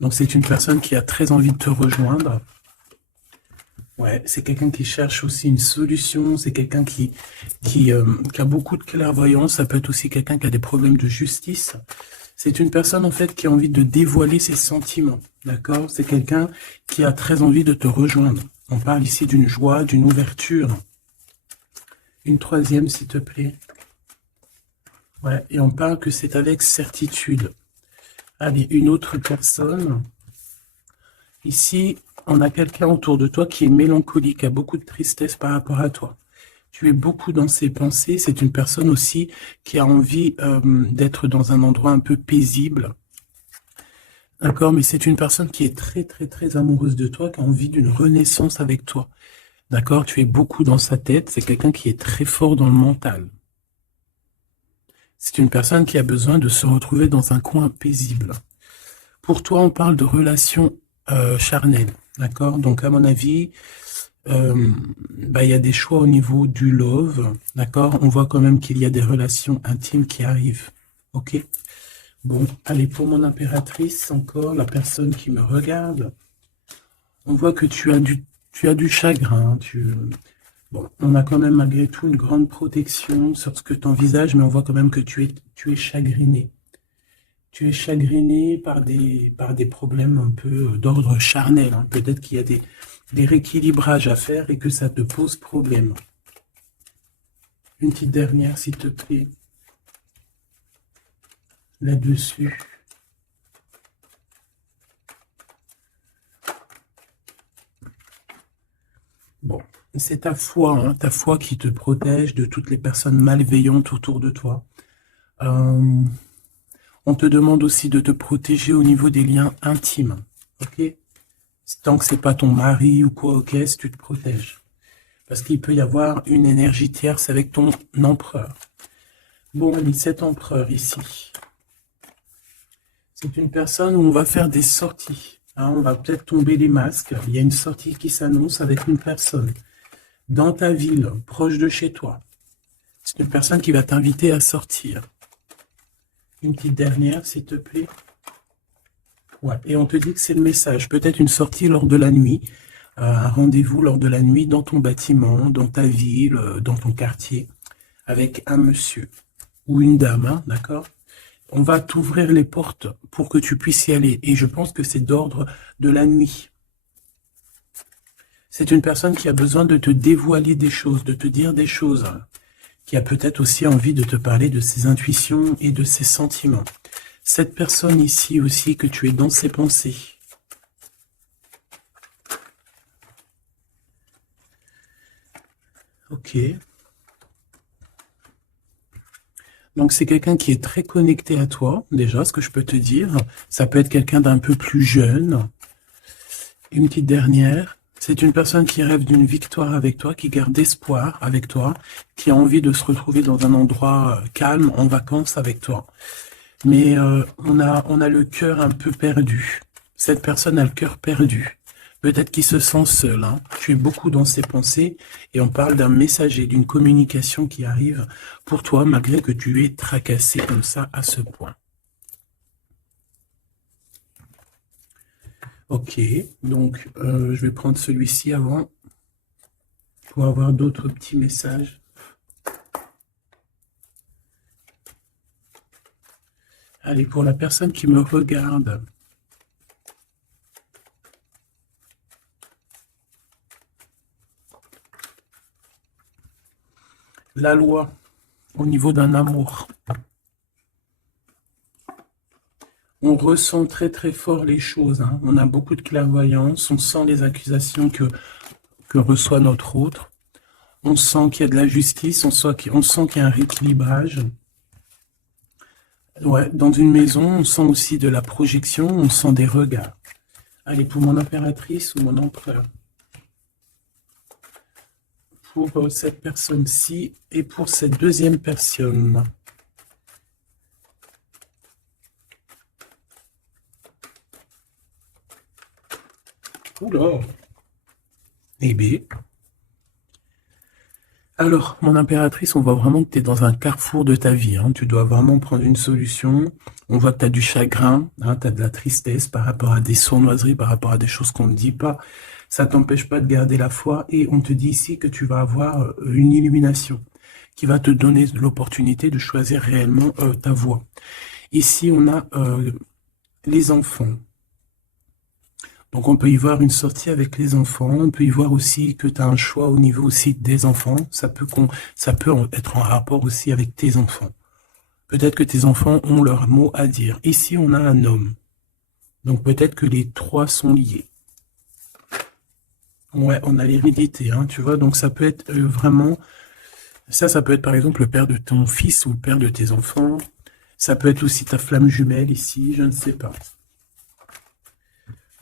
Donc c'est une personne qui a très envie de te rejoindre. Ouais, c'est quelqu'un qui cherche aussi une solution, c'est quelqu'un qui a beaucoup de clairvoyance, ça peut être aussi quelqu'un qui a des problèmes de justice. C'est une personne en fait qui a envie de dévoiler ses sentiments, d'accord? C'est quelqu'un qui a très envie de te rejoindre. On parle ici d'une joie, d'une ouverture. Une troisième, s'il te plaît. Ouais, et on parle que c'est avec certitude. Allez, une autre personne. Ici, on a quelqu'un autour de toi qui est mélancolique, qui a beaucoup de tristesse par rapport à toi. Tu es beaucoup dans ses pensées. C'est une personne aussi qui a envie d'être dans un endroit un peu paisible. D'accord, mais c'est une personne qui est très, très, très amoureuse de toi, qui a envie d'une renaissance avec toi. D'accord, tu es beaucoup dans sa tête. C'est quelqu'un qui est très fort dans le mental. C'est une personne qui a besoin de se retrouver dans un coin paisible. Pour toi, on parle de relations charnelles. D'accord, donc à mon avis, il y a des choix au niveau du love, d'accord? On voit quand même qu'il y a des relations intimes qui arrivent, ok? Bon, allez, pour mon impératrice, encore, la personne qui me regarde, on voit que tu as du chagrin, bon, on a quand même malgré tout une grande protection sur ce que tu envisages, mais on voit quand même que tu es chagriné. Tu es chagriné par des problèmes un peu d'ordre charnel, hein. Peut-être qu'il y a des rééquilibrages à faire et que ça te pose problème. Une petite dernière, s'il te plaît. Là-dessus. Bon, c'est ta foi qui te protège de toutes les personnes malveillantes autour de toi. On te demande aussi de te protéger au niveau des liens intimes, ok? Tant que c'est pas ton mari ou quoi, ok, si tu te protèges. Parce qu'il peut y avoir une énergie tierce avec ton empereur. Bon, cet empereur ici, c'est une personne où on va faire des sorties. Hein, on va peut-être tomber les masques. Il y a une sortie qui s'annonce avec une personne dans ta ville, proche de chez toi. C'est une personne qui va t'inviter à sortir. Une petite dernière, s'il te plaît. Ouais, et on te dit que c'est le message. Peut-être une sortie lors de la nuit, un rendez-vous lors de la nuit dans ton bâtiment, dans ta ville, dans ton quartier, avec un monsieur ou une dame, hein, d'accord? On va t'ouvrir les portes pour que tu puisses y aller. Et je pense que c'est d'ordre de la nuit. C'est une personne qui a besoin de te dévoiler des choses, de te dire des choses, qui a peut-être aussi envie de te parler de ses intuitions et de ses sentiments. Cette personne ici aussi, que tu es dans ses pensées. Ok. Donc c'est quelqu'un qui est très connecté à toi, déjà, ce que je peux te dire. Ça peut être quelqu'un d'un peu plus jeune. Une petite dernière. C'est une personne qui rêve d'une victoire avec toi, qui garde espoir avec toi, qui a envie de se retrouver dans un endroit calme, en vacances avec toi. Mais on a le cœur un peu perdu. Cette personne a le cœur perdu. Peut-être qu'il se sent seul, hein. Tu es beaucoup dans ses pensées et on parle d'un messager, d'une communication qui arrive pour toi malgré que tu es tracassé comme ça à ce point. Ok, donc je vais prendre celui-ci avant pour avoir d'autres petits messages. Allez, pour la personne qui me regarde. La loi au niveau d'un amour. On ressent très très fort les choses, hein. On a beaucoup de clairvoyance, on sent les accusations que reçoit notre autre. On sent qu'il y a de la justice, on sent qu'il y a un rééquilibrage. Ouais, dans une maison, on sent aussi de la projection, on sent des regards. Allez, pour mon impératrice ou mon empereur. Pour cette personne-ci et pour cette deuxième personne. Oula. Eh bien. Alors, mon impératrice, on voit vraiment que tu es dans un carrefour de ta vie, hein. Tu dois vraiment prendre une solution. On voit que tu as du chagrin, hein, tu as de la tristesse par rapport à des sournoiseries, par rapport à des choses qu'on ne dit pas. Ça t'empêche pas de garder la foi et on te dit ici que tu vas avoir une illumination qui va te donner l'opportunité de choisir réellement ta voie. Ici, on a les enfants. Donc, on peut y voir une sortie avec les enfants. On peut y voir aussi que tu as un choix au niveau aussi des enfants. Ça peut être en rapport aussi avec tes enfants. Peut-être que tes enfants ont leur mot à dire. Ici, on a un homme. Donc, peut-être que les trois sont liés. Ouais, on a l'hérédité, hein, tu vois. Donc, ça peut être vraiment... Ça peut être par exemple le père de ton fils ou le père de tes enfants. Ça peut être aussi ta flamme jumelle ici, je ne sais pas.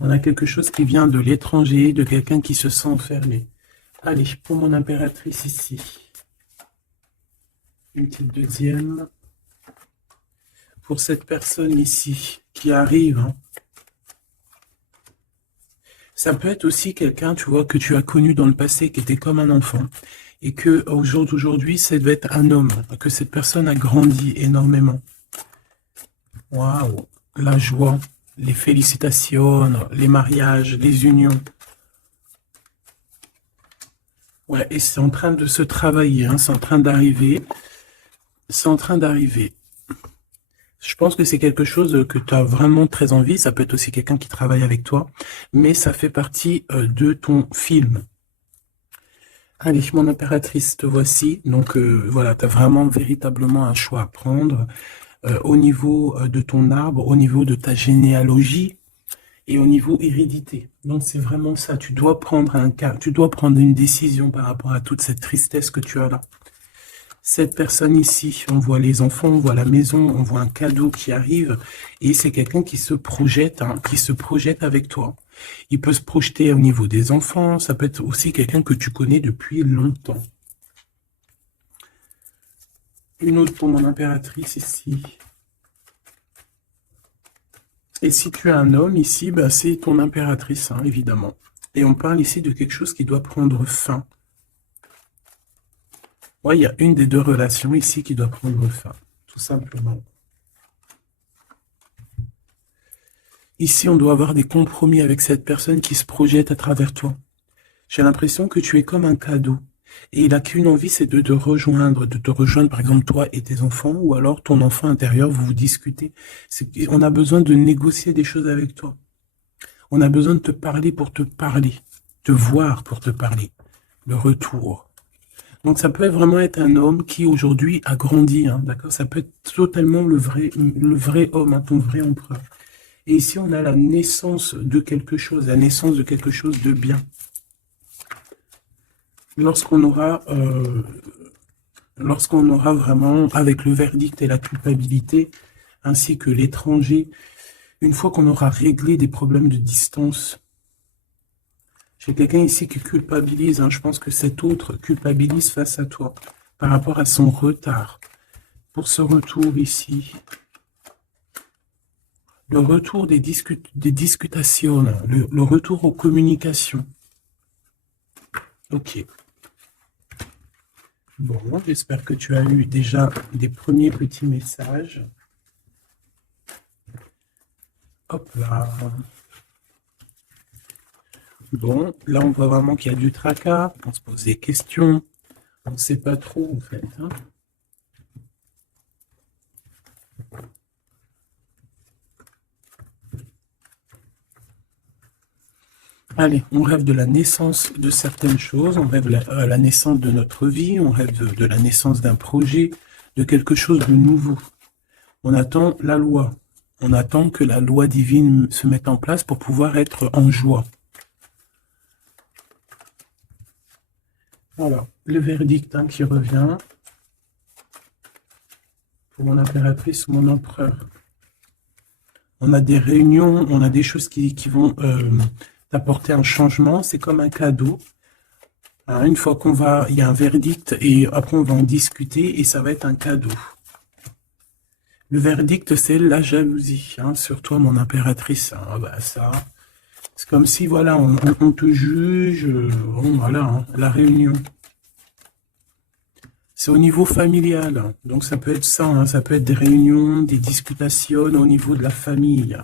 On a quelque chose qui vient de l'étranger, de quelqu'un qui se sent enfermé. Allez, pour mon impératrice ici. Une petite deuxième. Pour cette personne ici qui arrive. Hein. Ça peut être aussi quelqu'un, tu vois, que tu as connu dans le passé, qui était comme un enfant. Et que au jour d'aujourd'hui, ça devait être un homme. Que cette personne a grandi énormément. Waouh, la joie, les félicitations, les mariages, les unions. Ouais, et c'est en train de se travailler, hein, c'est en train d'arriver. C'est en train d'arriver. Je pense que c'est quelque chose que tu as vraiment très envie. Ça peut être aussi quelqu'un qui travaille avec toi, mais ça fait partie de ton film. Allez, mon impératrice, te voici. Donc voilà, tu as vraiment véritablement un choix à prendre. Au niveau de ton arbre, au niveau de ta généalogie et au niveau hérédité. Donc c'est vraiment ça, tu dois prendre une décision par rapport à toute cette tristesse que tu as là. Cette personne ici, on voit les enfants, on voit la maison, on voit un cadeau qui arrive et c'est quelqu'un qui se projette, hein, qui se projette avec toi. Il peut se projeter au niveau des enfants, ça peut être aussi quelqu'un que tu connais depuis longtemps. Une autre pour mon impératrice ici. Et si tu as un homme ici, bah, c'est ton impératrice, hein, évidemment. Et on parle ici de quelque chose qui doit prendre fin. Ouais, il y a une des deux relations ici qui doit prendre fin, tout simplement. Ici, on doit avoir des compromis avec cette personne qui se projette à travers toi. J'ai l'impression que tu es comme un cadeau. Et il n'a qu'une envie, c'est de te rejoindre, par exemple, toi et tes enfants, ou alors ton enfant intérieur, vous discutez. On a besoin de négocier des choses avec toi. On a besoin de te parler pour te parler, te voir pour te parler. Le retour. Donc ça peut vraiment être un homme qui aujourd'hui a grandi, hein, d'accord? Ça peut être totalement le vrai homme, hein, ton vrai empereur. Et ici, on a la naissance de quelque chose, de bien. Lorsqu'on aura vraiment, avec le verdict et la culpabilité, ainsi que l'étranger, une fois qu'on aura réglé des problèmes de distance, j'ai quelqu'un ici qui culpabilise, hein, je pense que cet autre culpabilise face à toi, par rapport à son retard. Pour ce retour ici, le retour des discutations, le retour aux communications. Ok. Bon, j'espère que tu as eu déjà des premiers petits messages. Hop là. Bon, là on voit vraiment qu'il y a du tracas, on se pose des questions, on ne sait pas trop en fait. Hein. Allez, on rêve de la naissance de certaines choses, on rêve la naissance de notre vie, on rêve de la naissance d'un projet, de quelque chose de nouveau. On attend la loi, on attend que la loi divine se mette en place pour pouvoir être en joie. Voilà, le verdict hein, qui revient pour mon impératrice ou mon empereur. On a des réunions, on a des choses qui vont t'apporter un changement. C'est comme un cadeau. Hein, une fois il y a un verdict et après on va en discuter et ça va être un cadeau. Le verdict, c'est la jalousie hein, sur toi, mon impératrice. Hein, bah, ça, c'est comme si voilà, on te juge. Bon, voilà, hein, la réunion. C'est au niveau familial. Donc ça peut être ça, hein, ça peut être des réunions, des discutations au niveau de la famille.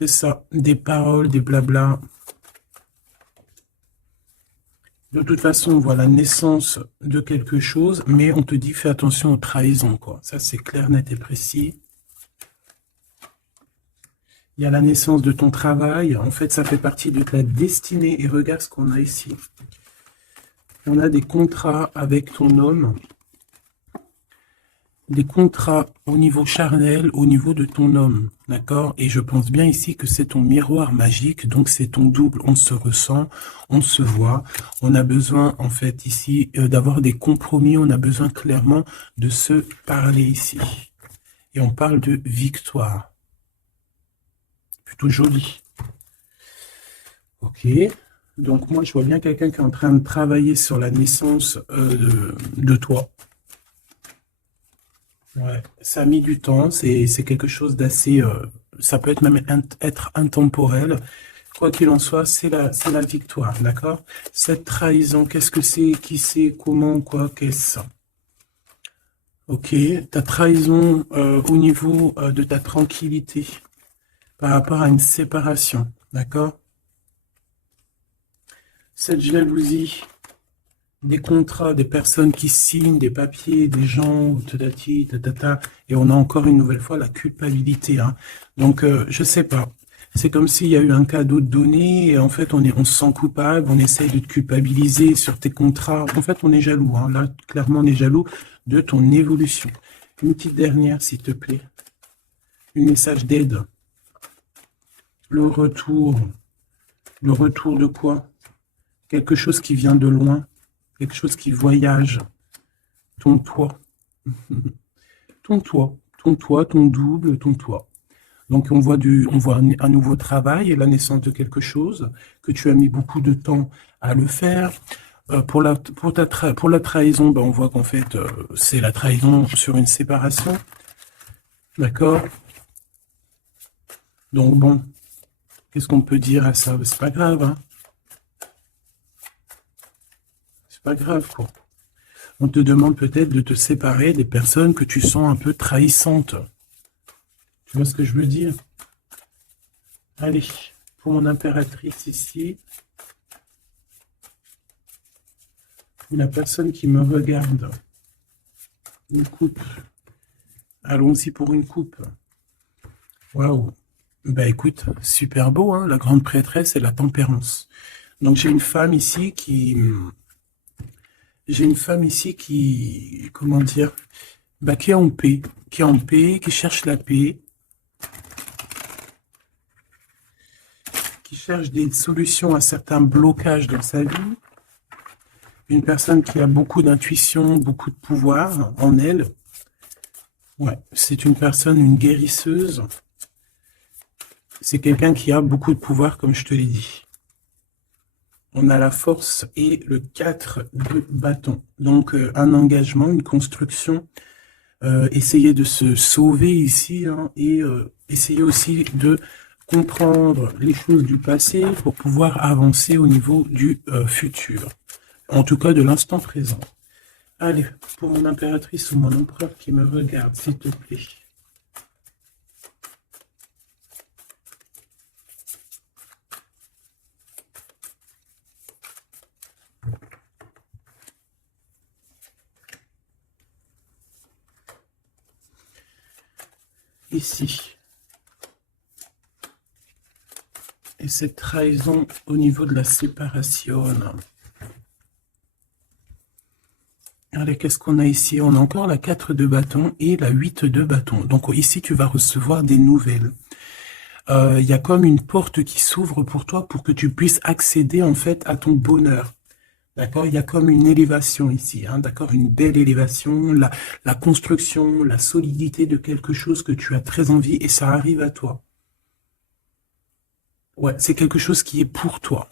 C'est ça, des paroles, des blabla. De toute façon, on voit la naissance de quelque chose, mais on te dit fais attention aux trahisons, quoi. Ça, c'est clair, net et précis. Il y a la naissance de ton travail. En fait, ça fait partie de ta destinée. Et regarde ce qu'on a ici. On a des contrats avec ton homme. Des contrats au niveau charnel, au niveau de ton homme, d'accord? Et je pense bien ici que c'est ton miroir magique, donc c'est ton double, on se ressent, on se voit, on a besoin en fait ici d'avoir des compromis, on a besoin clairement de se parler ici. Et on parle de victoire. Plutôt joli. Ok, donc moi je vois bien quelqu'un qui est en train de travailler sur la naissance de toi. Ouais, ça a mis du temps, c'est quelque chose d'assez... ça peut être même être intemporel. Quoi qu'il en soit, c'est la victoire, d'accord? Cette trahison, qu'est-ce que c'est? Qui c'est? Comment? Quoi? Qu'est-ce? Ok, ta trahison au niveau de ta tranquillité par rapport à une séparation, d'accord? Cette jalousie, des contrats, des personnes qui signent, des papiers, des gens, tatati, tatata, et on a encore une nouvelle fois la culpabilité. Hein. Donc, je sais pas. C'est comme s'il y a eu un cadeau de donné, et en fait, on se sent coupable, on essaye de te culpabiliser sur tes contrats. En fait, on est jaloux. Hein. Là, clairement, on est jaloux de ton évolution. Une petite dernière, s'il te plaît. Un message d'aide. Le retour. Le retour de quoi? Quelque chose qui vient de loin. Quelque chose qui voyage, ton toit, ton toit, ton toit, ton double, ton toit. Donc on voit un nouveau travail et la naissance de quelque chose que tu as mis beaucoup de temps à le faire. Pour la trahison, ben, on voit qu'en fait c'est la trahison sur une séparation. D'accord? Donc bon, qu'est-ce qu'on peut dire à ça? C'est pas grave, hein? Pas grave, quoi. On te demande peut-être de te séparer des personnes que tu sens un peu trahissantes. Tu vois ce que je veux dire? Allez, pour mon impératrice ici, la personne qui me regarde, une coupe. Allons-y pour une coupe. Waouh. Bah écoute, super beau, hein, la grande prêtresse et la tempérance. Donc j'ai une femme ici qui... comment dire, bah, qui est en paix, qui cherche la paix, qui cherche des solutions à certains blocages dans sa vie. Une personne qui a beaucoup d'intuition, beaucoup de pouvoir en elle. Ouais, c'est une personne, une guérisseuse. C'est quelqu'un qui a beaucoup de pouvoir, comme je te l'ai dit. On a la force et le 4 de bâton. Donc, un engagement, une construction. Essayer de se sauver ici hein, et essayer aussi de comprendre les choses du passé pour pouvoir avancer au niveau du futur. En tout cas, de l'instant présent. Allez, pour mon impératrice ou mon empereur qui me regarde, s'il te plaît. Ici. Et cette trahison au niveau de la séparation. Allez, qu'est-ce qu'on a ici? On a encore la 4 de bâton et la 8 de bâton. Donc ici, tu vas recevoir des nouvelles. Il y a comme une porte qui s'ouvre pour toi pour que tu puisses accéder en fait à ton bonheur. D'accord? Il y a comme une élévation ici, hein, d'accord? Une belle élévation, la construction, la solidité de quelque chose que tu as très envie et ça arrive à toi. Ouais, c'est quelque chose qui est pour toi.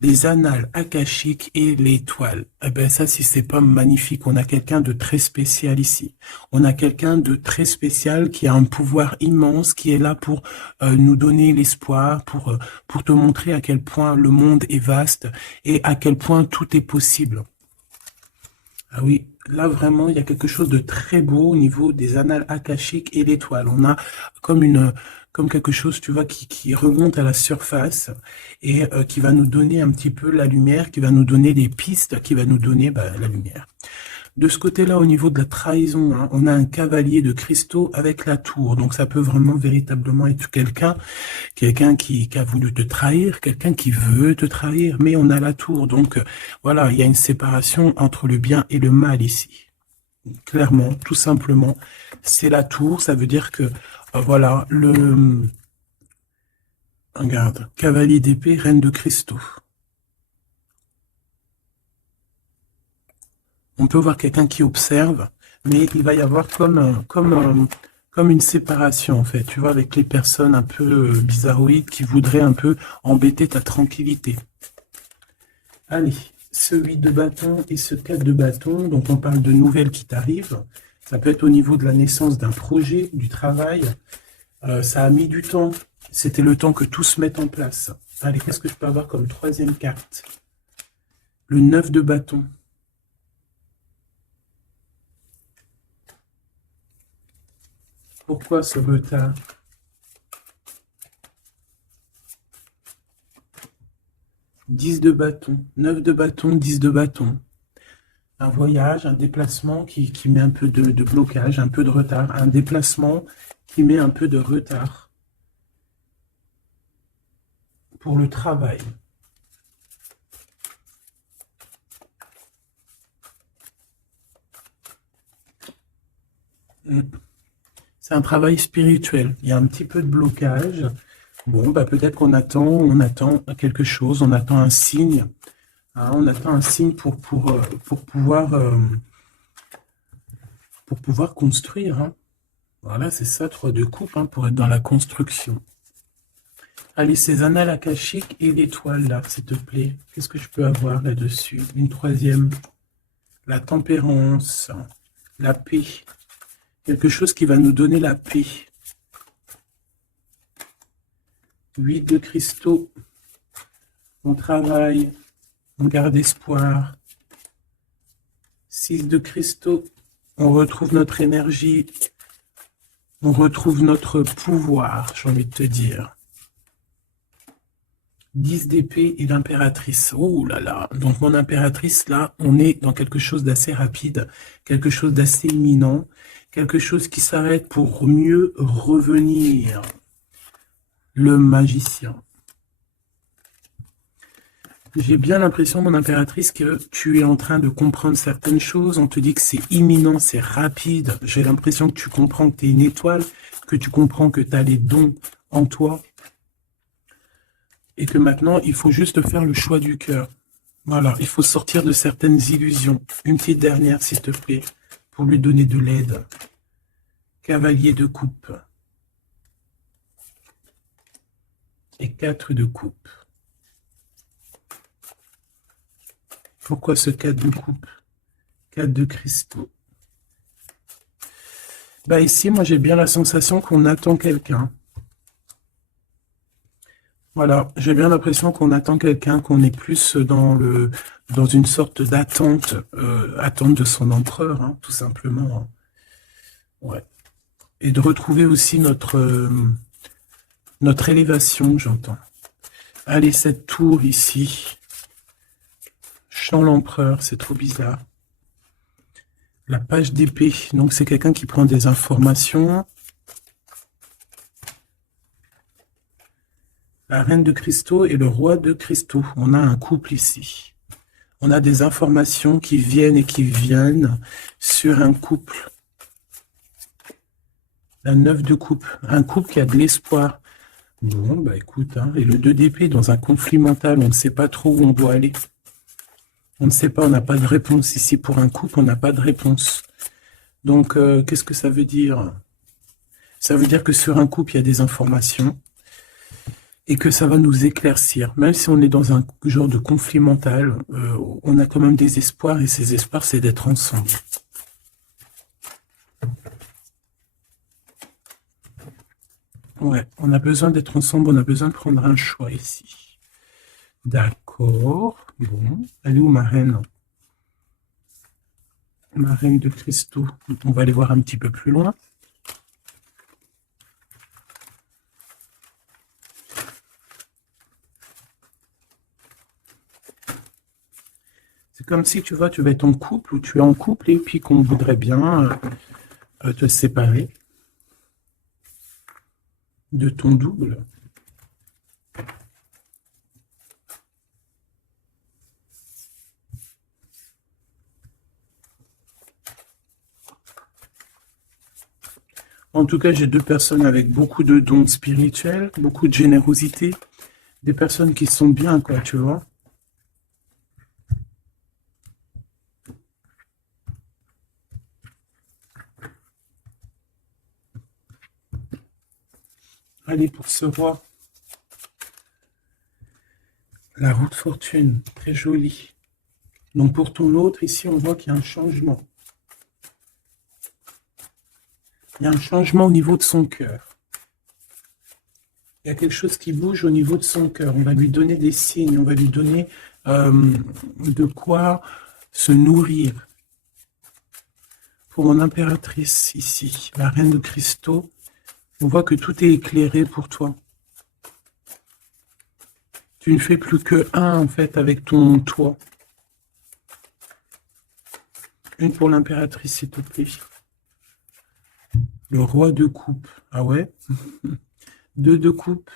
Les annales akashiques et l'étoile. Eh ben ça, si c'est pas magnifique, on a quelqu'un de très spécial ici. On a quelqu'un de très spécial qui a un pouvoir immense, qui est là pour nous donner l'espoir, pour te montrer à quel point le monde est vaste et à quel point tout est possible. Ah oui, là vraiment, il y a quelque chose de très beau au niveau des annales akashiques et l'étoile. On a comme comme quelque chose, tu vois, qui remonte à la surface et qui va nous donner un petit peu la lumière, qui va nous donner des pistes, qui va nous donner la lumière. De ce côté-là, au niveau de la trahison, hein, on a un cavalier de cristaux avec la tour. Donc ça peut vraiment véritablement être quelqu'un qui a voulu te trahir, quelqu'un qui veut te trahir, mais on a la tour. Donc voilà, il y a une séparation entre le bien et le mal ici. Clairement, tout simplement, c'est la tour. Ça veut dire que voilà, regarde, cavalier d'épée, reine de cristaux. On peut voir quelqu'un qui observe, mais il va y avoir comme une séparation, en fait, tu vois, avec les personnes un peu bizarroïdes qui voudraient un peu embêter ta tranquillité. Allez, ce 8 de bâton et ce 4 de bâton, donc on parle de nouvelles qui t'arrivent. Ça peut être au niveau de la naissance d'un projet, du travail. Ça a mis du temps. C'était le temps que tout se mette en place. Allez, qu'est-ce que je peux avoir comme troisième carte? Le 9 de bâton. Pourquoi ce retard? 10 de bâton, 9 de bâton, 10 de bâton. Un voyage, un déplacement qui met un peu de blocage, un peu de retard. Un déplacement qui met un peu de retard pour le travail. C'est un travail spirituel. Il y a un petit peu de blocage. Bon, peut-être qu'on attend, on attend quelque chose, on attend un signe. Hein, on attend un signe pour pouvoir construire. Hein. Voilà, c'est ça, 3 de coupe, hein, pour être dans la construction. Allez, ces annales akashiques et l'étoile, là, s'il te plaît. Qu'est-ce que je peux avoir là-dessus? Une troisième. La tempérance, la paix. Quelque chose qui va nous donner la paix. 8 de cristaux. On travaille. On garde espoir. 6 de cristaux. On retrouve notre énergie. On retrouve notre pouvoir, j'ai envie de te dire. 10 d'épée et l'impératrice. Oh là là. Donc mon impératrice, là, on est dans quelque chose d'assez rapide, quelque chose d'assez imminent, quelque chose qui s'arrête pour mieux revenir. Le magicien. J'ai bien l'impression, mon impératrice, que tu es en train de comprendre certaines choses. On te dit que c'est imminent, c'est rapide. J'ai l'impression que tu comprends que tu es une étoile, que tu comprends que tu as les dons en toi. Et que maintenant, il faut juste faire le choix du cœur. Voilà, il faut sortir de certaines illusions. Une petite dernière, s'il te plaît, pour lui donner de l'aide. Cavalier de coupe. Et 4 de coupe. Pourquoi ce 4 de coupe? 4 de cristaux. Ici, moi, j'ai bien la sensation qu'on attend quelqu'un. Voilà, j'ai bien l'impression qu'on attend quelqu'un, qu'on est plus dans une sorte d'attente, attente de son empereur, hein, tout simplement. Hein. Ouais. Et de retrouver aussi notre élévation, j'entends. Allez, cette tour ici. Chant l'empereur, c'est trop bizarre. La page d'épée, donc c'est quelqu'un qui prend des informations. La reine de cristaux et le roi de cristaux. On a un couple ici. On a des informations qui viennent et qui viennent sur un couple. La 9 de coupe. Un couple qui a de l'espoir. Bon, écoute, hein, et le 2 d'épée dans un conflit mental, on ne sait pas trop où on doit aller. On ne sait pas, on n'a pas de réponse ici. Pour un couple, on n'a pas de réponse. Donc, qu'est-ce que ça veut dire? Ça veut dire que sur un couple, il y a des informations et que ça va nous éclaircir. Même si on est dans un genre de conflit mental, on a quand même des espoirs et ces espoirs, c'est d'être ensemble. Ouais, on a besoin d'être ensemble, on a besoin de prendre un choix ici. D'accord. Bon, elle est où ma reine? Ma reine de cristaux. On va aller voir un petit peu plus loin. C'est comme si, tu vois, tu vas être en couple ou tu es en couple et puis qu'on voudrait bien te séparer de ton double. En tout cas, j'ai deux personnes avec beaucoup de dons spirituels, beaucoup de générosité, des personnes qui sont bien, quoi, tu vois. Allez, pour ce roi, la roue de fortune, très jolie. Donc pour ton autre, ici, on voit qu'il y a un changement. Il y a un changement au niveau de son cœur. Il y a quelque chose qui bouge au niveau de son cœur. On va lui donner des signes, on va lui donner de quoi se nourrir. Pour mon impératrice ici, la reine de cristaux, on voit que tout est éclairé pour toi. Tu ne fais plus que un, en fait, avec ton toit. Une pour l'impératrice, s'il te plaît. Le roi de coupe. Ah ouais? 2 de coupe,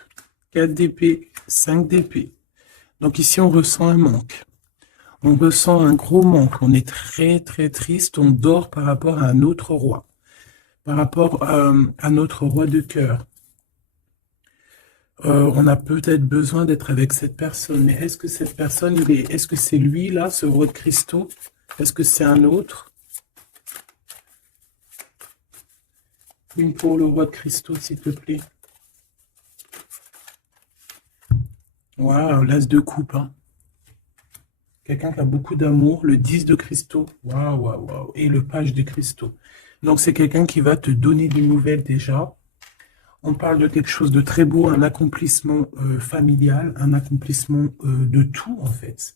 4 d'épée, 5 d'épée. Donc ici, on ressent un manque. On ressent un gros manque. On est très, très triste. On dort par rapport à un autre roi. Par rapport à notre roi de cœur. On a peut-être besoin d'être avec cette personne. Mais est-ce que cette personne, est-ce que c'est lui, là, ce roi de cristaux? Est-ce que c'est un autre? Une pour le roi de cristaux, s'il te plaît. Waouh, l'as de coupe, hein. Quelqu'un qui a beaucoup d'amour, le 10 de cristaux. Waouh, waouh, waouh. Et le page de cristaux. Donc, c'est quelqu'un qui va te donner des nouvelles déjà. On parle de quelque chose de très beau, un accomplissement familial, un accomplissement de tout, en fait.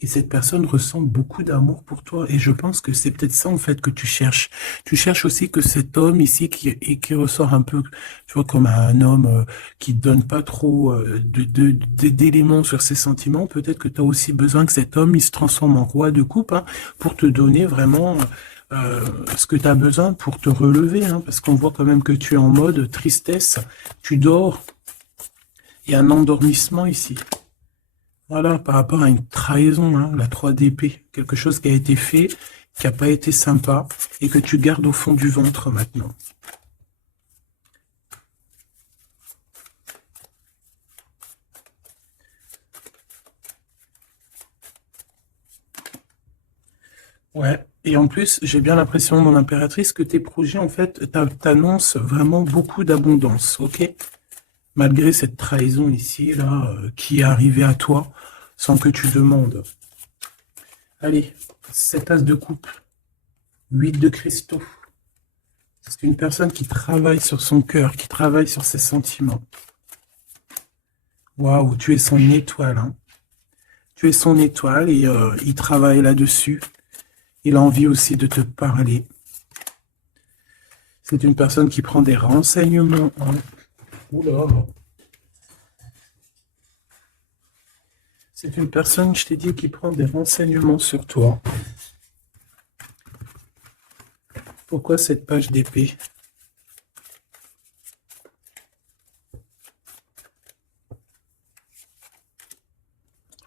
Et cette personne ressent beaucoup d'amour pour toi. Et je pense que c'est peut-être ça, en fait, que tu cherches. Tu cherches aussi que cet homme ici, qui ressort un peu, tu vois, comme un homme qui donne pas trop d'éléments sur ses sentiments, peut-être que tu as aussi besoin que cet homme, il se transforme en roi de coupe, hein, pour te donner vraiment ce que tu as besoin pour te relever, hein, parce qu'on voit quand même que tu es en mode tristesse, tu dors, il y a un endormissement ici. Voilà, par rapport à une trahison, hein, la 3 d'épée, quelque chose qui a été fait, qui n'a pas été sympa, et que tu gardes au fond du ventre maintenant. Ouais, et en plus, j'ai bien l'impression, mon impératrice, que tes projets, en fait, t'annoncent vraiment beaucoup d'abondance, ok? Malgré cette trahison ici, là, qui est arrivée à toi, sans que tu demandes. Allez, 7 as de coupe, 8 de cristaux. C'est une personne qui travaille sur son cœur, qui travaille sur ses sentiments. Waouh, tu es son étoile, hein. Tu es son étoile et il travaille là-dessus. Il a envie aussi de te parler. C'est une personne qui prend des renseignements. Hein. Oula. C'est une personne, je t'ai dit, qui prend des renseignements sur toi. Pourquoi cette page d'épée?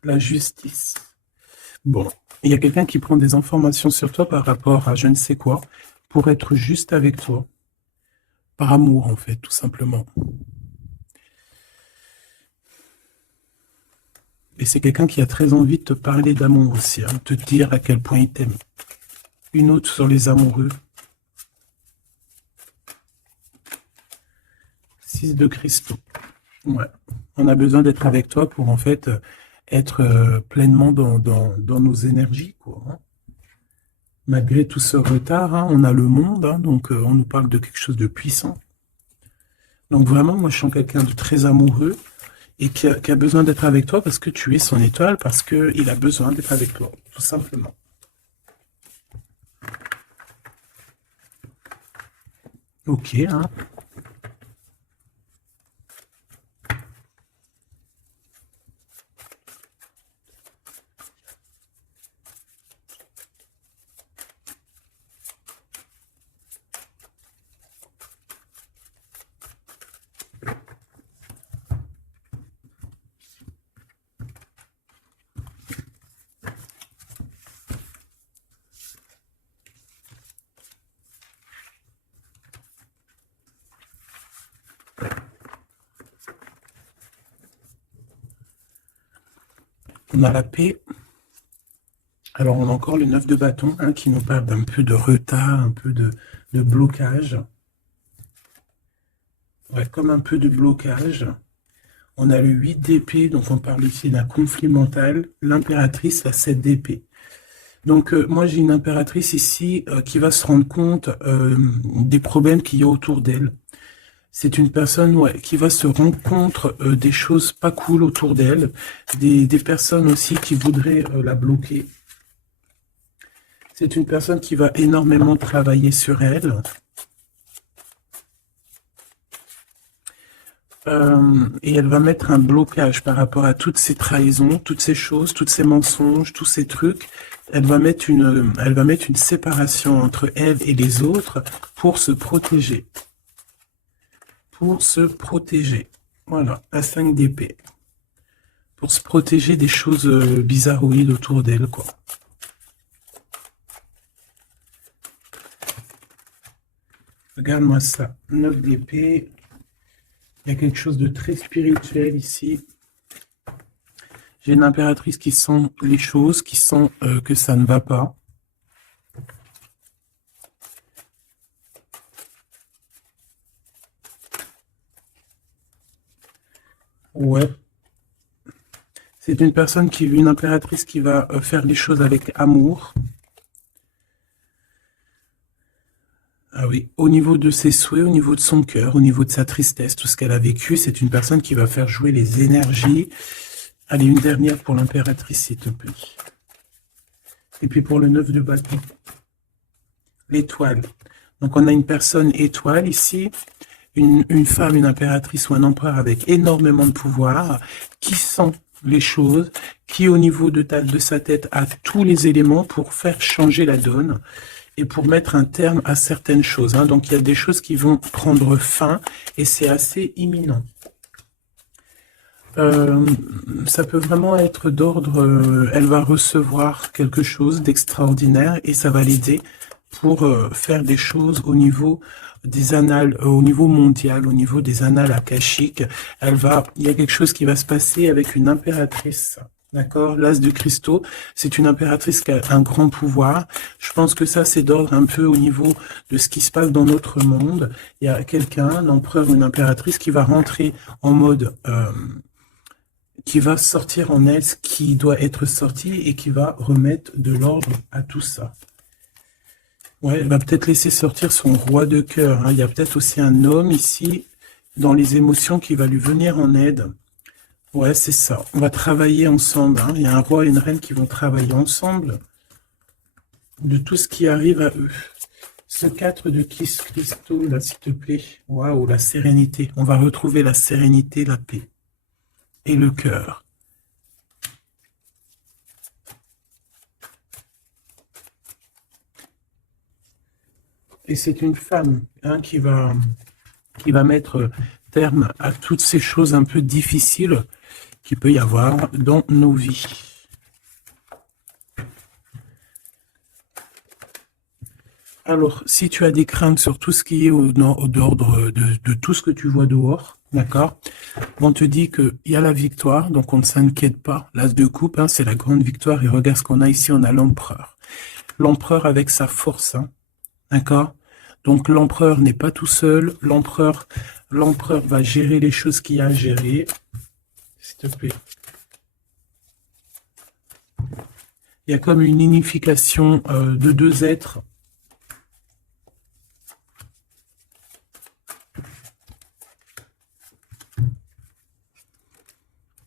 La justice. Bon, il y a quelqu'un qui prend des informations sur toi par rapport à je ne sais quoi, pour être juste avec toi. Par amour, en fait, tout simplement. Et c'est quelqu'un qui a très envie de te parler d'amour aussi, hein, te dire à quel point il t'aime. Une autre sur les amoureux. 6 de cristaux. Ouais. On a besoin d'être avec toi pour, en fait, être pleinement dans nos énergies, quoi. Hein. Malgré tout ce retard, hein, on a le monde, hein, donc on nous parle de quelque chose de puissant. Donc vraiment, moi, je sens quelqu'un de très amoureux et qui a besoin d'être avec toi parce que tu es son étoile, parce qu'il a besoin d'être avec toi, tout simplement. Ok, hein. On a la paix. Alors, on a encore le 9 de bâton, hein, qui nous parle d'un peu de retard, un peu de blocage. Ouais, comme un peu de blocage. On a le 8 d'épée, donc on parle ici d'un conflit mental. L'impératrice, la 7 d'épée. Donc, moi, j'ai une impératrice ici qui va se rendre compte des problèmes qu'il y a autour d'elle. C'est une personne qui va se rendre compte des choses pas cool autour d'elle, des personnes aussi qui voudraient la bloquer. C'est une personne qui va énormément travailler sur elle. Et elle va mettre un blocage par rapport à toutes ces trahisons, toutes ces choses, tous ces mensonges, tous ces trucs. Elle va mettre une séparation entre elle et les autres pour se protéger. Pour se protéger. Voilà, la 5 d'épée. Pour se protéger des choses bizarroïdes autour d'elle, quoi. Regarde-moi ça. 9 d'épée. Il y a quelque chose de très spirituel ici. J'ai une impératrice qui sent les choses, qui sent que ça ne va pas. Ouais. C'est une impératrice qui va faire les choses avec amour. Ah oui, au niveau de ses souhaits, au niveau de son cœur, au niveau de sa tristesse, tout ce qu'elle a vécu, c'est une personne qui va faire jouer les énergies. Allez, une dernière pour l'impératrice, s'il te plaît. Et puis pour le 9 de bâton, l'étoile. Donc on a une personne étoile ici, une femme, une impératrice ou un empereur avec énormément de pouvoir, qui sent les choses, qui au niveau de sa tête a tous les éléments pour faire changer la donne et pour mettre un terme à certaines choses. Hein. Donc il y a des choses qui vont prendre fin et c'est assez imminent. Ça peut vraiment être d'ordre, elle va recevoir quelque chose d'extraordinaire et ça va l'aider pour faire des choses au niveau des annales, au niveau mondial, au niveau des annales akashiques. Il y a quelque chose qui va se passer avec une impératrice. D'accord, l'as de cristaux, c'est une impératrice qui a un grand pouvoir. Je pense que ça, c'est d'ordre un peu au niveau de ce qui se passe dans notre monde. Il y a quelqu'un, un empereur, une impératrice qui va rentrer en mode... qui va sortir en elle ce qui doit être sorti et qui va remettre de l'ordre à tout ça. Ouais, elle va peut-être laisser sortir son roi de cœur. Hein. Il y a peut-être aussi un homme ici, dans les émotions, qui va lui venir en aide. Ouais, c'est ça. On va travailler ensemble. Hein. Il y a un roi et une reine qui vont travailler ensemble de tout ce qui arrive à eux. Ce 4 de cristaux, là, s'il te plaît. Waouh, la sérénité. On va retrouver la sérénité, la paix. Et le cœur. Et c'est une femme hein, qui va mettre terme à toutes ces choses un peu difficiles qu'il peut y avoir dans nos vies. Alors, si tu as des craintes sur tout ce qui est d'ordre de tout ce que tu vois dehors, d'accord, on te dit qu'il y a la victoire, donc on ne s'inquiète pas. L'as de coupe, hein, c'est la grande victoire. Et regarde ce qu'on a ici, on a l'empereur. L'empereur avec sa force, hein, d'accord. Donc l'empereur n'est pas tout seul. L'empereur va gérer les choses qu'il y a à gérer. S'il te plaît. Il y a comme une unification de deux êtres.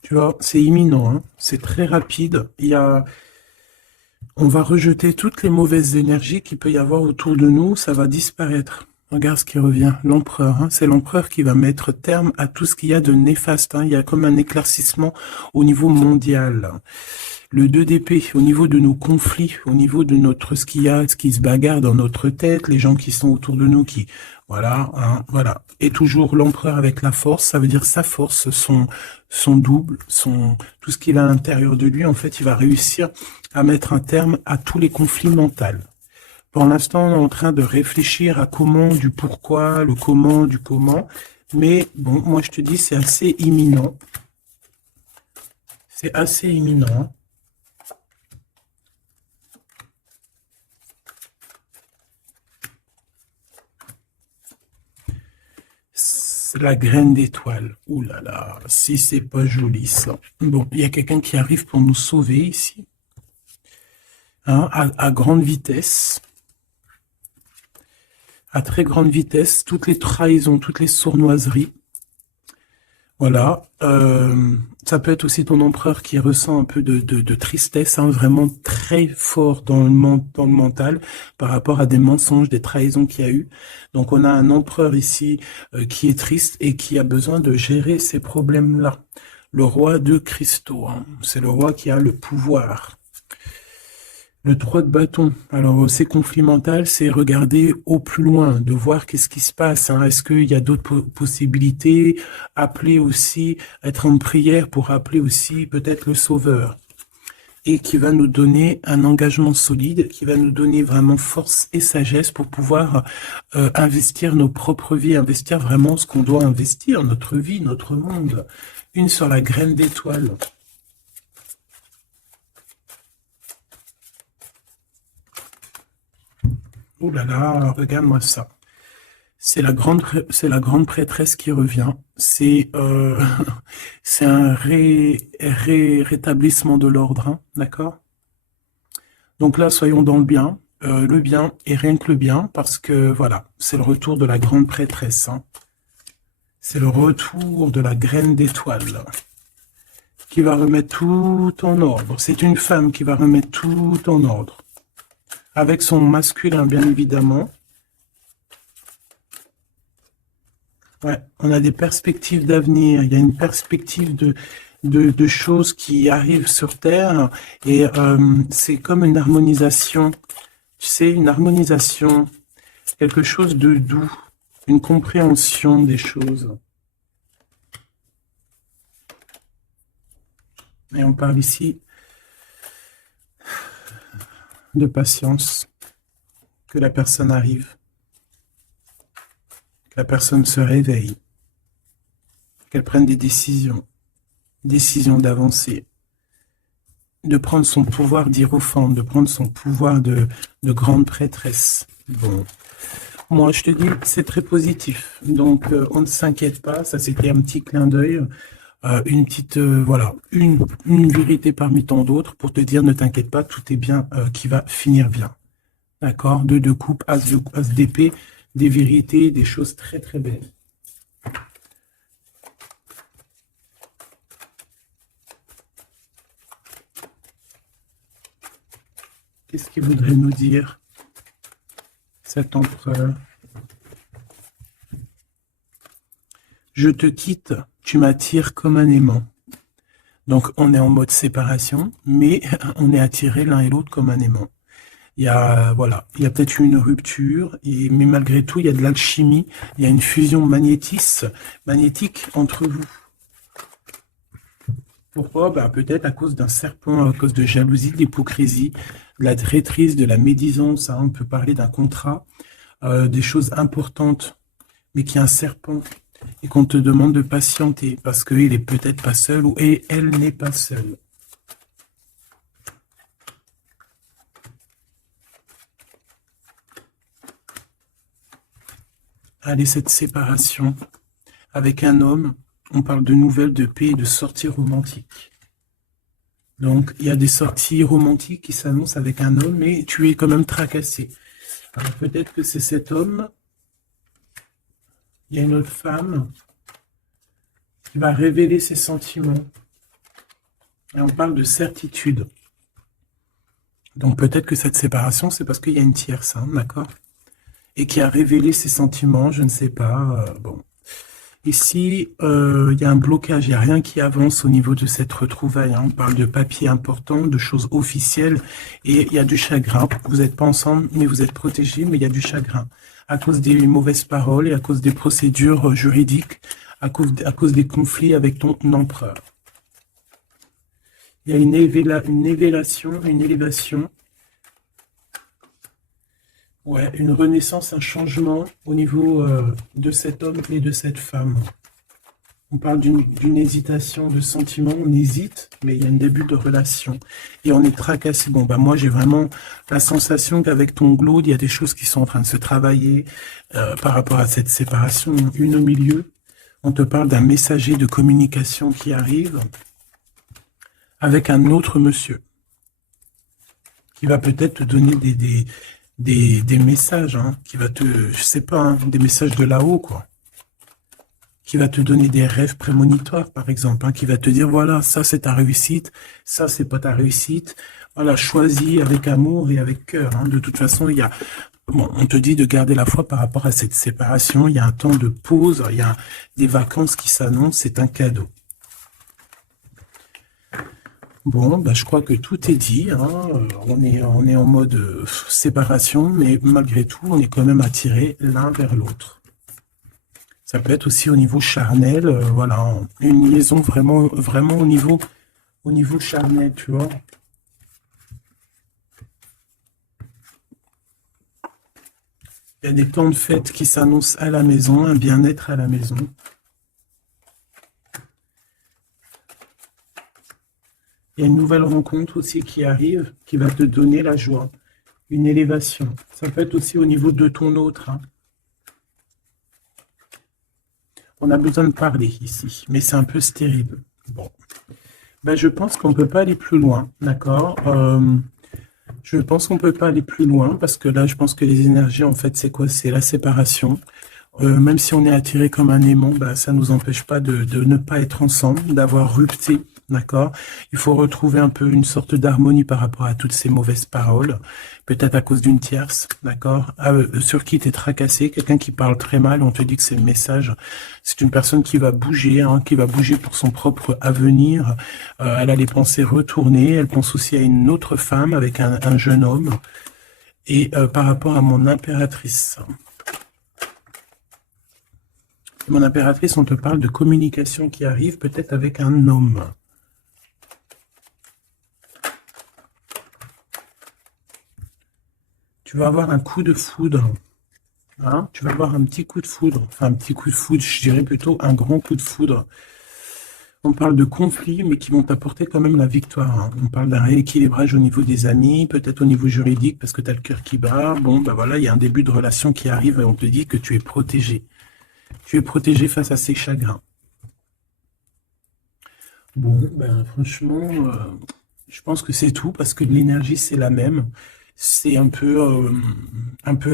Tu vois, c'est imminent, hein, c'est très rapide. On va rejeter toutes les mauvaises énergies qu'il peut y avoir autour de nous, ça va disparaître. Regarde ce qui revient, l'empereur. Hein, c'est l'empereur qui va mettre terme à tout ce qu'il y a de néfaste. Hein. Il y a comme un éclaircissement au niveau mondial. Le 2 d'épée, au niveau de nos conflits, au niveau de notre ce qu'il y a, ce qui se bagarre dans notre tête, les gens qui sont autour de nous, qui voilà, hein, voilà. Et toujours l'empereur avec la force, ça veut dire sa force, son double, tout ce qu'il a à l'intérieur de lui. En fait, il va réussir à mettre un terme à tous les conflits mentaux. Pour l'instant, on est en train de réfléchir à comment, du pourquoi, le comment, du comment. Mais bon, moi je te dis, c'est assez imminent. C'est assez imminent. C'est la graine d'étoile. Ouh là là, si c'est pas joli ça. Bon, il y a quelqu'un qui arrive pour nous sauver ici. Hein, à grande vitesse. À très grande vitesse, toutes les trahisons, toutes les sournoiseries. Voilà. Ça peut être aussi ton empereur qui ressent un peu de tristesse, hein, vraiment très fort dans le mental par rapport à des mensonges, des trahisons qu'il y a eu. Donc on a un empereur ici qui est triste et qui a besoin de gérer ces problèmes-là. Le roi de cristaux, hein, c'est le roi qui a le pouvoir. Le 3 de bâton, alors c'est conflit mental, c'est regarder au plus loin, de voir qu'est-ce qui se passe, hein. Est-ce qu'il y a d'autres possibilités, appeler aussi, être en prière pour appeler aussi peut-être le sauveur, et qui va nous donner un engagement solide, qui va nous donner vraiment force et sagesse pour pouvoir investir nos propres vies, investir vraiment ce qu'on doit investir, notre vie, notre monde. Une sur la graine d'étoile. Oh là là, regarde-moi ça. C'est la grande prêtresse qui revient. C'est c'est un rétablissement de l'ordre, hein, d'accord? Donc là, soyons dans le bien et rien que le bien, parce que voilà, c'est le retour de la grande prêtresse. Hein. C'est le retour de la graine d'étoile qui va remettre tout en ordre. C'est une femme qui va remettre tout en ordre. Avec son masculin, bien évidemment. Ouais, on a des perspectives d'avenir. Il y a une perspective de choses qui arrivent sur Terre. Et c'est comme une harmonisation. Tu sais, une harmonisation. Quelque chose de doux. Une compréhension des choses. Et on parle ici de patience, que la personne arrive, que la personne se réveille, qu'elle prenne des décisions d'avancer, de prendre son pouvoir d'hiérophante, de prendre son pouvoir de grande prêtresse. Bon, moi je te dis, c'est très positif, donc on ne s'inquiète pas, ça c'était un petit clin d'œil. Une petite, voilà, une vérité parmi tant d'autres pour te dire, ne t'inquiète pas, tout est bien, qui va finir bien. D'accord? Deux de coupe, as d'épée, des vérités, des choses très très belles. Qu'est-ce qu'il voudrait nous dire, cet empereur? Je te quitte, tu m'attires comme un aimant. Donc, on est en mode séparation, mais on est attirés l'un et l'autre comme un aimant. Il y a, voilà, il y a peut-être eu une rupture, mais malgré tout, il y a de l'alchimie, il y a une fusion magnétique entre vous. Pourquoi? Ben, peut-être à cause d'un serpent, à cause de jalousie, d'hypocrisie, de la traîtrise, de la médisance. Hein, on peut parler d'un contrat, des choses importantes, mais qu'il y a un serpent et qu'on te demande de patienter parce qu'il est peut-être pas seul et elle n'est pas seule. Allez, cette séparation avec un homme, on parle de nouvelles, de paix et de sorties romantiques. Donc, il y a des sorties romantiques qui s'annoncent avec un homme, mais tu es quand même tracassé. Alors, peut-être que c'est cet homme. Il y a une autre femme qui va révéler ses sentiments. Et on parle de certitude. Donc, peut-être que cette séparation, c'est parce qu'il y a une tierce, hein, d'accord? et qui a révélé ses sentiments, je ne sais pas. Bon. Ici, il y a un blocage, il n'y a rien qui avance au niveau de cette retrouvaille, hein. On parle de papiers importants, de choses officielles, et il y a du chagrin. Vous n'êtes pas ensemble, mais vous êtes protégés, mais il y a du chagrin. À cause des mauvaises paroles et à cause des procédures juridiques, à cause des conflits avec ton empereur. Il y a une élévation. Ouais, une renaissance, un changement au niveau de cet homme et de cette femme. On parle d'une hésitation de sentiment, on hésite, mais il y a un début de relation. Et on est tracassé. Bon, bah moi, j'ai vraiment la sensation qu'avec ton glaude, il y a des choses qui sont en train de se travailler par rapport à cette séparation. Une au milieu, on te parle d'un messager de communication qui arrive avec un autre monsieur qui va peut-être te donner des messages, hein, qui va te, je sais pas, hein, des messages de là-haut, quoi. Qui va te donner des rêves prémonitoires, par exemple, hein, qui va te dire, voilà, ça c'est ta réussite, ça c'est pas ta réussite, voilà, choisis avec amour et avec cœur, hein. De toute façon, il y a, bon, on te dit de garder la foi par rapport à cette séparation, il y a un temps de pause, il y a des vacances qui s'annoncent, c'est un cadeau. Bon, bah, je crois que tout est dit, hein. On est en mode séparation, mais malgré tout, on est quand même attirés l'un vers l'autre. Ça peut être aussi au niveau charnel, voilà, une liaison vraiment au niveau charnel, tu vois. Il y a des temps de fête qui s'annoncent à la maison, un bien-être à la maison. Il y a une nouvelle rencontre aussi qui arrive, qui va te donner la joie, une élévation. Ça peut être aussi au niveau de ton autre, hein. On a besoin de parler ici, mais c'est un peu stérile. Bon. Ben, je pense qu'on ne peut pas aller plus loin, d'accord? Je pense qu'on ne peut pas aller plus loin, parce que là, je pense que les énergies, en fait, c'est quoi? C'est la séparation. Même si on est attiré comme un aimant, bah, ça ne nous empêche pas de ne pas être ensemble, d'avoir rupté, d'accord? Il faut retrouver un peu une sorte d'harmonie par rapport à toutes ces mauvaises paroles, peut-être à cause d'une tierce, d'accord? Sur qui tu es tracassé, quelqu'un qui parle très mal, on te dit que c'est le message. C'est une personne qui va bouger, hein, qui va bouger pour son propre avenir. Elle a les pensées retournées, elle pense aussi à une autre femme avec un jeune homme. Et par rapport à mon impératrice... Mon impératrice, on te parle de communication qui arrive peut-être avec un homme. Tu vas avoir un coup de foudre. Hein, tu vas avoir un petit coup de foudre. Enfin, un petit coup de foudre, je dirais plutôt un grand coup de foudre. On parle de conflits, mais qui vont t'apporter quand même la victoire, hein. On parle d'un rééquilibrage au niveau des amis, peut-être au niveau juridique, parce que tu as le cœur qui bat. Bon, ben voilà, il y a un début de relation qui arrive et on te dit que tu es protégé. Tu es protégé face à ces chagrins. Bon, ben franchement, je pense que c'est tout parce que l'énergie c'est la même. C'est un peu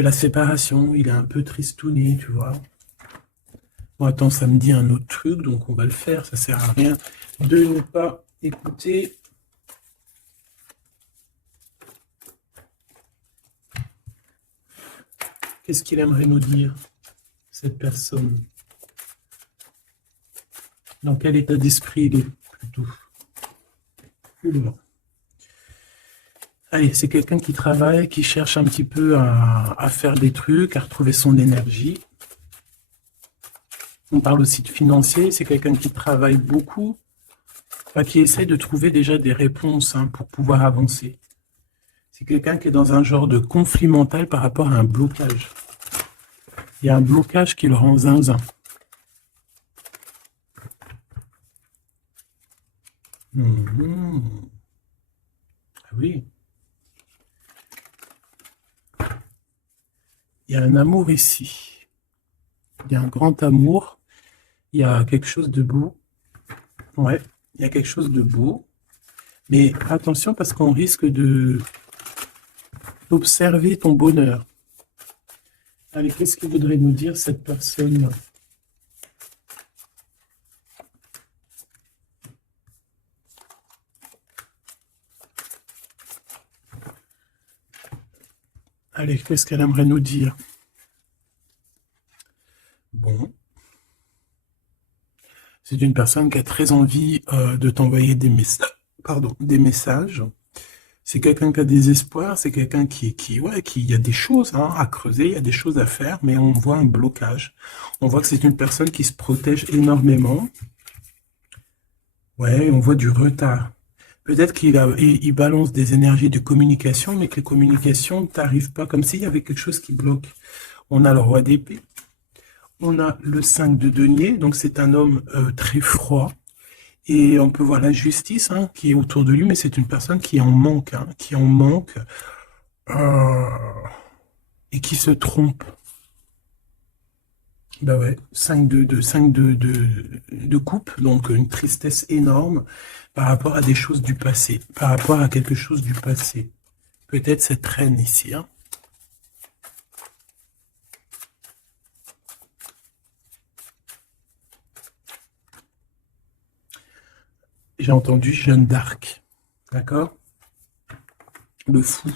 la séparation. Il est un peu tristouné, tu vois. Bon, attends, ça me dit un autre truc, donc on va le faire. Ça sert à rien de ne pas écouter. Qu'est-ce qu'il aimerait nous dire, cette personne? Dans quel état d'esprit il est plutôt? Oula. Allez, c'est quelqu'un qui travaille, qui cherche un petit peu à faire des trucs, à retrouver son énergie. On parle aussi de financier, c'est quelqu'un qui travaille beaucoup, qui essaie de trouver déjà des réponses, hein, pour pouvoir avancer. C'est quelqu'un qui est dans un genre de conflit mental par rapport à un blocage. Il y a un blocage qui le rend zinzin. Ah oui. Il y a un amour ici. Il y a un grand amour. Il y a quelque chose de beau. Ouais, il y a quelque chose de beau. Mais attention parce qu'on risque d'observer ton bonheur. Allez, qu'est-ce qu'il voudrait nous dire cette personne? Allez, qu'est-ce qu'elle aimerait nous dire? une personne qui a très envie de t'envoyer des messages. Pardon, des messages. C'est quelqu'un qui a des espoirs, c'est quelqu'un ouais, il y a des choses hein, à creuser, il y a des choses à faire, mais on voit un blocage. On voit que c'est une personne qui se protège énormément. Ouais, on voit du retard. Peut-être il balance des énergies de communication, mais que les communications ne t'arrivent pas, comme s'il y avait quelque chose qui bloque. On a le roi d'épée, on a le 5 de denier, donc c'est un homme très froid. Et on peut voir l'injustice hein, qui est autour de lui, mais c'est une personne qui en manque, hein, qui en manque euh, et qui se trompe. Bah ouais, 5 de coupe, donc une tristesse énorme par rapport à des choses du passé, par rapport à quelque chose du passé. Peut-être cette reine ici. Hein. J'ai entendu Jeanne d'Arc, d'accord? Le fou.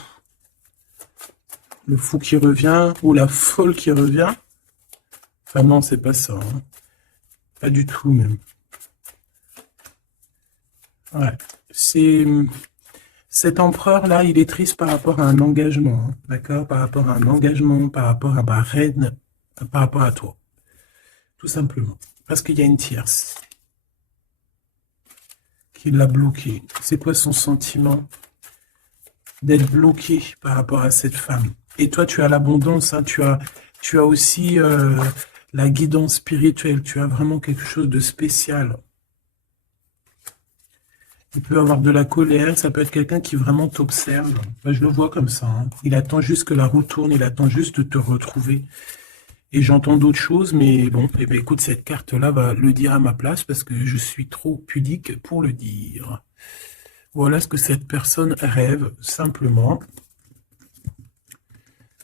Le fou qui revient, ou la folle qui revient. Enfin non, c'est pas ça. Hein. Pas du tout même. Ouais. Cet empereur-là, il est triste par rapport à un engagement, hein, d'accord? Par rapport à un engagement, par rapport à ma reine, par rapport à toi. Tout simplement. Parce qu'il y a une tierce qui l'a bloqué. C'est quoi son sentiment d'être bloqué par rapport à cette femme? Et toi, tu as l'abondance, hein, tu as aussi la guidance spirituelle, tu as vraiment quelque chose de spécial. Il peut avoir de la colère, ça peut être quelqu'un qui vraiment t'observe. Ben, je le vois comme ça. Hein. Il attend juste que la roue tourne, il attend juste de te retrouver. Et j'entends d'autres choses, mais bon, eh bien, écoute, cette carte-là va le dire à ma place parce que je suis trop pudique pour le dire. Voilà ce que cette personne rêve, simplement.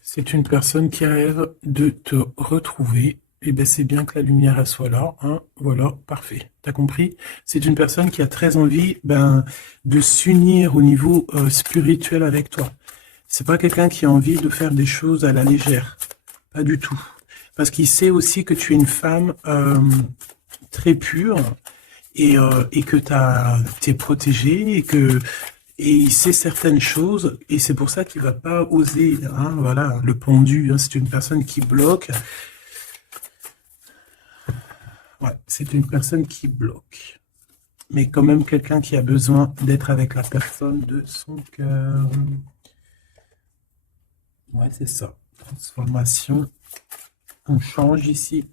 C'est une personne qui rêve de te retrouver. Et bien, c'est bien que la lumière elle soit là. Hein. Voilà, parfait. T'as compris? C'est une personne qui a très envie de s'unir au niveau spirituel avec toi. C'est pas quelqu'un qui a envie de faire des choses à la légère. Pas du tout. Parce qu'il sait aussi que tu es une femme très pure et que t'es protégée et il sait certaines choses et c'est pour ça qu'il va pas oser. Hein, voilà, le pendu, hein, c'est une personne qui bloque. Ouais, c'est une personne qui bloque. Mais quand même quelqu'un qui a besoin d'être avec la personne de son cœur. Ouais, c'est ça. Transformation. On change ici.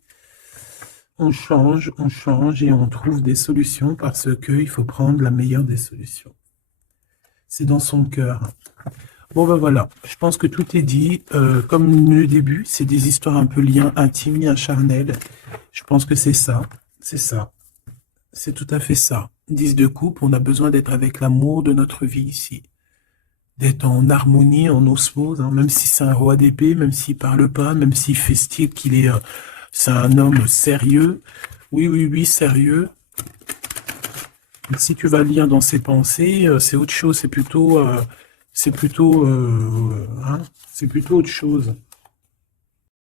On change et on trouve des solutions parce qu'il faut prendre la meilleure des solutions. C'est dans son cœur. Bon ben voilà, je pense que tout est dit. Comme le début, c'est des histoires un peu liens intimes, liens charnels. Je pense que c'est ça. C'est ça. C'est tout à fait ça. 10 de coupe, on a besoin d'être avec l'amour de notre vie ici. D'être en harmonie, en osmose, hein, même si c'est un roi d'épée, même s'il parle pas, même s'il fait style qu'il est... c'est un homme sérieux. Oui, oui, oui, sérieux. Si tu vas lire dans ses pensées, c'est autre chose. C'est plutôt, hein, c'est plutôt autre chose.